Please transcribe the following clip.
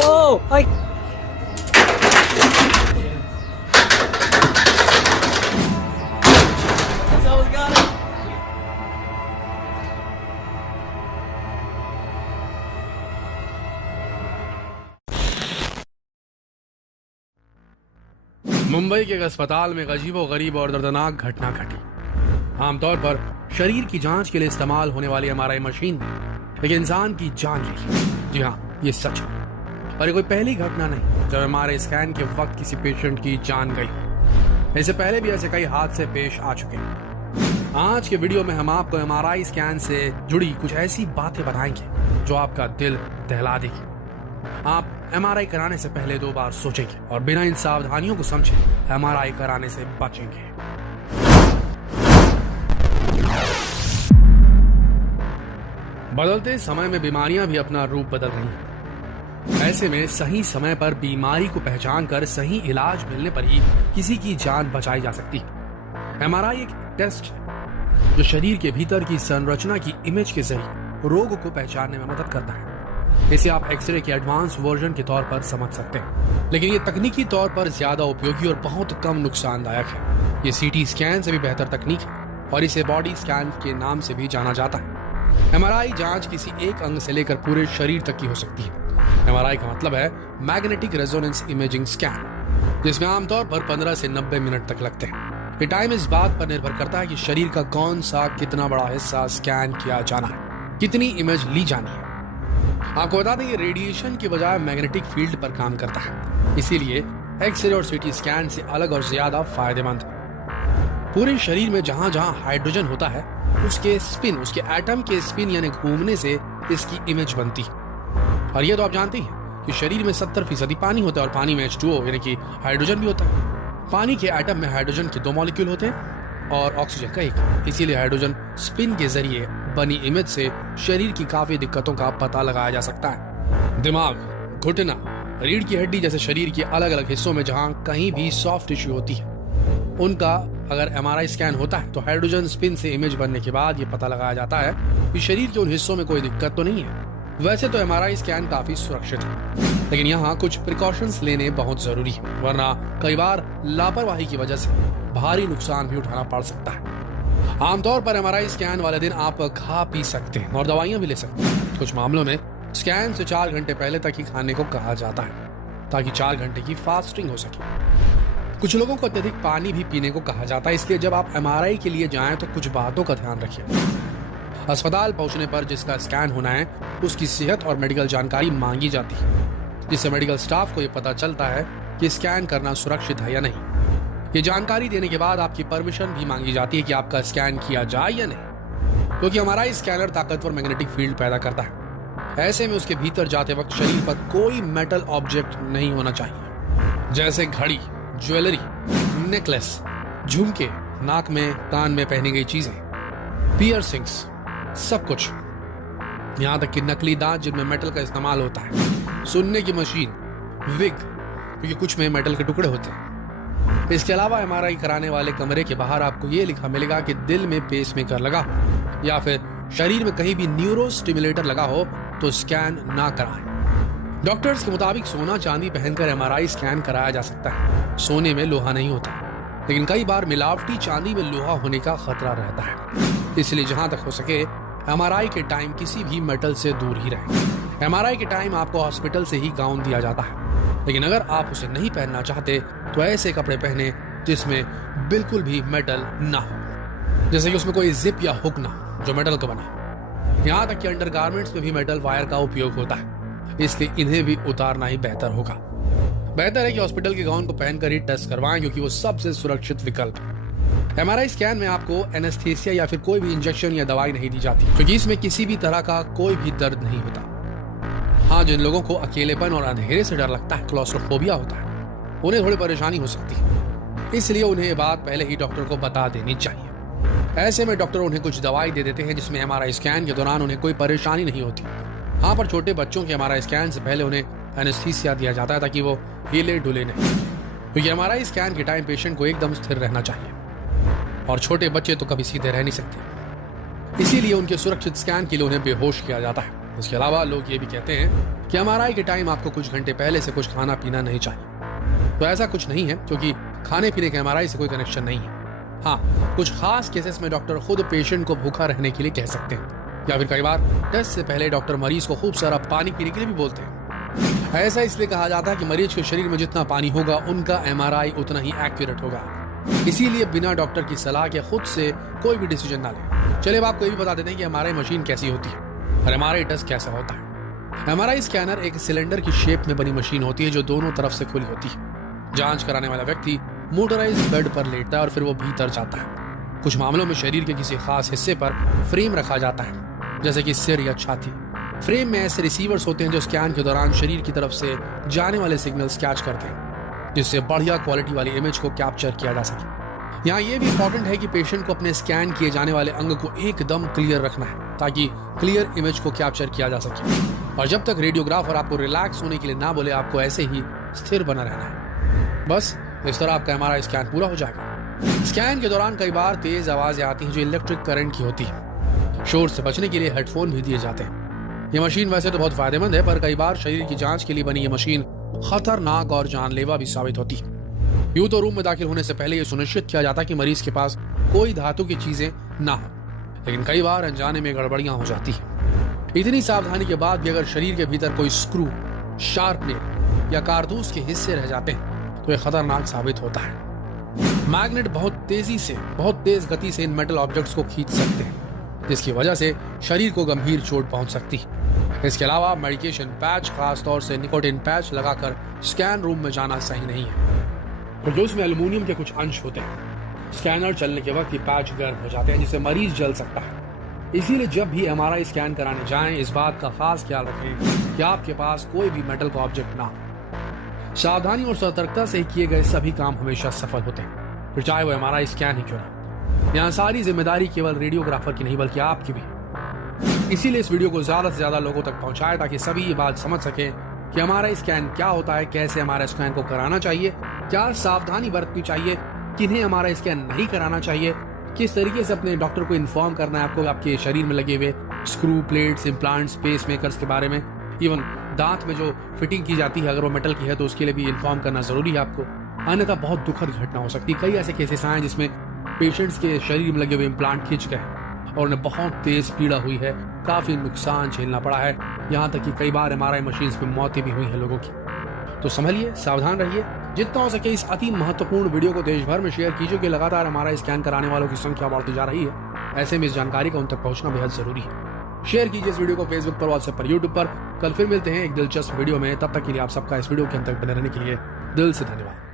Whoa! Ay! Mumbai के एक अस्पताल में एक अजीबोगरीब और दर्दनाक घटना घटी। आमतौर पर शरीर की जांच के लिए इस्तेमाल होने वाली एमआरआई मशीन ने एक इंसान की जान ली। जी हाँ, ये सच है और ये कोई पहली घटना नहीं जब एमआरआई स्कैन के वक्त किसी पेशेंट की जान गई। इससे पहले भी ऐसे कई हादसे पेश आ चुके हैं। आज के वीडियो में हम आपको एमआरआई स्कैन से जुड़ी कुछ ऐसी बातें बताएंगे जो आपका दिल दहला देगी। आप एमआरआई कराने से पहले 2 बार सोचेंगे और बिना इन सावधानियों को समझे एमआरआई कराने से बचेंगे। बदलते समय में बीमारियां भी अपना रूप बदल रही हैं। ऐसे में सही समय पर बीमारी को पहचान कर सही इलाज मिलने पर ही किसी की जान बचाई जा सकती है। एमआरआई एक टेस्ट है जो शरीर के भीतर की संरचना की इमेज के जरिए रोग को पहचानने में मदद करता है। इसे आप एक्सरे के एडवांस वर्जन के तौर पर समझ सकते हैं, लेकिन ये तकनीकी तौर पर ज्यादा उपयोगी और बहुत कम नुकसानदायक है। ये सीटी स्कैन से भी बेहतर तकनीक है और इसे बॉडी स्कैन के नाम से भी जाना जाता है। एमआरआई जांच किसी एक अंग से लेकर पूरे शरीर तक की हो सकती है। एमआरआई का मतलब है मैग्नेटिक रेजोनेंस इमेजिंग स्कैन, जिसमें आमतौर पर 15 से 90 मिनट तक लगते हैं। ये टाइम इस बात पर निर्भर करता है कि शरीर का कौन सा कितना बड़ा हिस्सा स्कैन किया जाना है, कितनी इमेज ली जानी है। आपको बता दें, ये रेडिएशन के बजाय मैग्नेटिक फील्ड पर काम करता है, इसीलिए एक्सरे और सीटी स्कैन से अलग और ज्यादा फायदेमंद है। पूरे शरीर में जहां जहां हाइड्रोजन होता है उसके एटम के स्पिन यानी घूमने से इसकी इमेज बनती है। और ये तो आप जानते हैं कि शरीर में 70% पानी होता है और पानी में H2O यानी कि हाइड्रोजन भी होता है। पानी के एटम में हाइड्रोजन के 2 मॉलिक्यूल होते हैं और ऑक्सीजन का 1। इसीलिए हाइड्रोजन स्पिन के जरिए बनी इमेज से शरीर की काफी दिक्कतों का पता लगाया जा सकता है। दिमाग, घुटना, रीढ़ की हड्डी जैसे शरीर के अलग अलग हिस्सों में जहां कहीं भी सॉफ्ट टिश्यू होती है, उनका अगर एमआरआई स्कैन होता है तो हाइड्रोजन स्पिन से इमेज बनने के बाद ये पता लगाया जाता है कि शरीर के उन हिस्सों में कोई दिक्कत तो नहीं है। वैसे तो एमआरआई स्कैन काफी सुरक्षित है, लेकिन यहाँ कुछ प्रिकॉशंस लेने बहुत जरूरी है, वरना कई बार लापरवाही की वजह से भारी नुकसान भी उठाना पड़ सकता है। आमतौर पर एमआरआई स्कैन वाले दिन आप खा पी सकते हैं और दवाइयां भी ले सकते हैं। कुछ मामलों में स्कैन से 4 घंटे पहले तक ही खाने को कहा जाता है ताकि 4 घंटे की फास्टिंग हो सके। कुछ लोगों को अत्यधिक पानी भी पीने को कहा जाता है, इसलिए जब आप एमआरआई के लिए जाएं तो कुछ बातों का ध्यान रखिए। अस्पताल पहुंचने पर जिसका स्कैन होना है उसकी सेहत और मेडिकल जानकारी मांगी जाती है, जिससे मेडिकल स्टाफ को यह पता चलता है कि स्कैन करना सुरक्षित है या नहीं। ये जानकारी देने के बाद आपकी परमिशन भी मांगी जाती है कि आपका स्कैन किया जाए या नहीं, क्योंकि एमआरआई स्कैनर ताकतवर मैग्नेटिक फील्ड पैदा करता है। ऐसे में उसके भीतर जाते वक्त शरीर पर कोई मेटल ऑब्जेक्ट नहीं होना चाहिए, जैसे घड़ी, ज्वेलरी, नेकलेस, झुमके, नाक में कान में पहनी गई चीजें, पियर्सिंग्स, सब कुछ, यहाँ तक कि नकली दांत जिनमें मेटल का इस्तेमाल होता है, सुनने की मशीन, विग, क्योंकि कुछ में मेटल के टुकड़े होते हैं। इसके अलावा एमआरआई कराने वाले कमरे के बाहर आपको ये लिखा मिलेगा कि दिल में पेसमेकर लगा हो या फिर शरीर में कहीं भी न्यूरो स्टिमुलेटर लगा हो तो स्कैन ना कराएं। डॉक्टर्स के मुताबिक सोना चांदी पहनकर एमआरआई स्कैन कराया जा सकता है। सोने में लोहा नहीं होता, लेकिन कई बार मिलावटी चांदी में लोहा होने का खतरा रहता है, इसलिए जहां तक हो सके एमआरआई के टाइम किसी भी मेटल से दूर ही रहें। एमआरआई के टाइम आपको हॉस्पिटल से ही गाउन दिया जाता है, लेकिन अगर आप उसे नहीं पहनना चाहते तो ऐसे कपड़े पहने जिसमें बिल्कुल भी मेटल ना हो, जैसे कि उसमें कोई जिप या हुक ना जो मेटल का बना। यहाँ तक कि अंडरगारमेंट्स में भी मेटल वायर का उपयोग होता है, इसलिए इन्हें भी उतारना ही बेहतर होगा। बेहतर है कि हॉस्पिटल के गाउन को पहनकर ही टेस्ट करवाएं, क्योंकि वो सबसे सुरक्षित विकल्प है। एमआरआई स्कैन में आपको एनेस्थीसिया या फिर कोई भी इंजेक्शन या दवाई नहीं दी जाती, क्योंकि इसमें किसी भी तरह का कोई भी दर्द नहीं होता। हाँ, जिन लोगों को अकेलेपन और अंधेरे से डर लगता है, क्लॉस्ट्रोफोबिया होता है, उन्हें थोड़ी परेशानी हो सकती है, इसलिए उन्हें ये बात पहले ही डॉक्टर को बता देनी चाहिए। ऐसे में डॉक्टर उन्हें कुछ दवाई दे देते हैं जिसमें एमआरआई स्कैन के दौरान उन्हें कोई परेशानी नहीं होती। हाँ, पर छोटे बच्चों के एमआरआई स्कैन से पहले उन्हें एनेस्थीसिया दिया जाता है ताकि वो हिले डुले नहीं, क्योंकि एमआरआई स्कैन के टाइम पेशेंट को एकदम स्थिर रहना चाहिए और छोटे बच्चे तो कभी सीधे रह नहीं सकते, इसीलिए उनके सुरक्षित स्कैन के लिए उन्हें बेहोश किया जाता है। इसके अलावा लोग ये भी कहते हैं कि एमआरआई के टाइम आपको कुछ घंटे पहले से कुछ खाना पीना नहीं चाहिए। तो ऐसा कुछ नहीं है, क्योंकि खाने पीने के एमआरआई से कोई कनेक्शन नहीं है। हाँ, कुछ खास केसेस में डॉक्टर खुद पेशेंट को भूखा रहने के लिए कह सकते हैं, या फिर कई बार टेस्ट से पहले डॉक्टर मरीज को खूब सारा पानी पीने के लिए भी बोलते हैं। ऐसा इसलिए कहा जाता है कि मरीज के शरीर में जितना पानी होगा उनका एमआरआई उतना ही एक्यूरेट होगा। इसीलिए बिना डॉक्टर की सलाह के खुद से कोई भी डिसीजन ना ले। चलिए अब आपको ये भी बता देते हैं कि एमआरआई मशीन कैसी होती है और एमआरआई टेस्ट कैसा होता है। एमआरआई स्कैनर एक सिलेंडर की शेप में बनी मशीन होती है जो दोनों तरफ से खुली होती है। जांच कराने वाला व्यक्ति मोटराइज्ड बेड पर लेटता है और फिर वो भीतर जाता है। कुछ मामलों में शरीर के किसी खास हिस्से पर फ्रेम रखा जाता है, जैसे कि सिर या छाती। फ्रेम में ऐसे रिसीवर्स होते हैं जो स्कैन के दौरान शरीर की तरफ से जाने वाले सिग्नल्स कैच करते हैं, जिससे बढ़िया क्वालिटी वाली इमेज को कैप्चर किया जा सके। यहाँ ये भी इंपॉर्टेंट है कि पेशेंट को अपने स्कैन किए जाने वाले अंग को एकदम क्लियर रखना है, ताकि क्लियर इमेज को कैप्चर किया जा सके। और जब तक रेडियोग्राफर आपको रिलैक्स होने के लिए ना बोले, आपको ऐसे ही स्थिर बना रहना है। बस इस तरह आपका एमआरआई स्कैन पूरा हो जाएगा। स्कैन के दौरान कई बार तेज आवाजें आती हैं जो इलेक्ट्रिक करंट की होती है। शोर से बचने के लिए हेडफोन भी दिए जाते हैं। ये मशीन वैसे तो बहुत फायदेमंद है, पर कई बार शरीर की जांच के लिए बनी ये मशीन खतरनाक और जानलेवा भी साबित होती है। यूं तो रूम में दाखिल होने से पहले ये सुनिश्चित किया जाता है कि मरीज के पास कोई धातु की चीजें ना हो, लेकिन कई बार अनजाने में गड़बड़ियां हो जाती है। इतनी सावधानी के बाद भी अगर शरीर के भीतर कोई स्क्रू, शार्प नेल या कारतूस के हिस्से रह जाते हैं तो यह खतरनाक साबित होता है। मैग्नेट बहुत तेज गति से इन मेटल ऑब्जेक्ट्स को खींच सकते हैं, जिसकी वजह से शरीर को गंभीर चोट पहुंच सकती है। इसके अलावा मेडिकेशन पैच, खास तौर से निकोटिन पैच लगाकर स्कैन रूम में जाना सही नहीं है, क्योंकि उसमें एल्युमिनियम के कुछ अंश होते हैं। स्कैनर चलने के वक्त ये पैच गर्म हो जाते हैं, जिससे मरीज जल सकता है। इसीलिए जब भी एमआरआई स्कैन कराने जाएं, इस बात का खास ख्याल रखें कि आपके पास कोई भी मेटल का ऑब्जेक्ट ना हो। सावधानी और सतर्कता से किए गए सभी काम हमेशा सफल होते हैं, फिर चाहे वो एमआरआई स्कैन ही क्यों ना। यहाँ सारी जिम्मेदारी केवल रेडियोग्राफर की नहीं बल्कि आपकी भी है। इसीलिए इस वीडियो को ज्यादा से ज्यादा लोगों तक पहुंचाएं, ताकि सभी ये बात समझ सकें कि एमआरआई स्कैन क्या होता है, कैसे एमआरआई स्कैन को कराना चाहिए, क्या सावधानी बरतनी चाहिए, किन्हें एमआरआई स्कैन नहीं कराना चाहिए, किस तरीके से अपने डॉक्टर को इन्फॉर्म करना है आपको आपके शरीर में लगे हुए screw, plates, implants, pacemakers के बारे में। इवन दांत में जो फिटिंग की जाती है अगर वो मेटल की है तो उसके लिए भी इन्फॉर्म करना जरूरी है आपको, अन्यथा बहुत दुखद घटना हो सकती है। कई ऐसे केसेस आए जिसमें पेशेंट्स के शरीर में लगे हुए इम्प्लांट खिंच गए और उन्हें बहुत तेज पीड़ा हुई है, काफी नुकसान झेलना पड़ा है, यहाँ तक कि कई बार एमआरआई मशीन में मौतें भी हुई है लोगों की। तो संभलिए, सावधान रहिए, जितना हो सके इस अति महत्वपूर्ण वीडियो को देश भर में शेयर कीजिए कि लगातार एमआरआई स्कैन कराने वालों की संख्या बढ़ती जा रही है। ऐसे में इस जानकारी का उन तक पहुंचना बेहद जरूरी है। शेयर कीजिए इस वीडियो को फेसबुक पर, व्हाट्सएप पर, यूट्यूब पर। कल फिर मिलते हैं एक दिलचस्प वीडियो में। तब तक के लिए आप सबका इस वीडियो के अंत तक बने रहने के लिए दिल से धन्यवाद।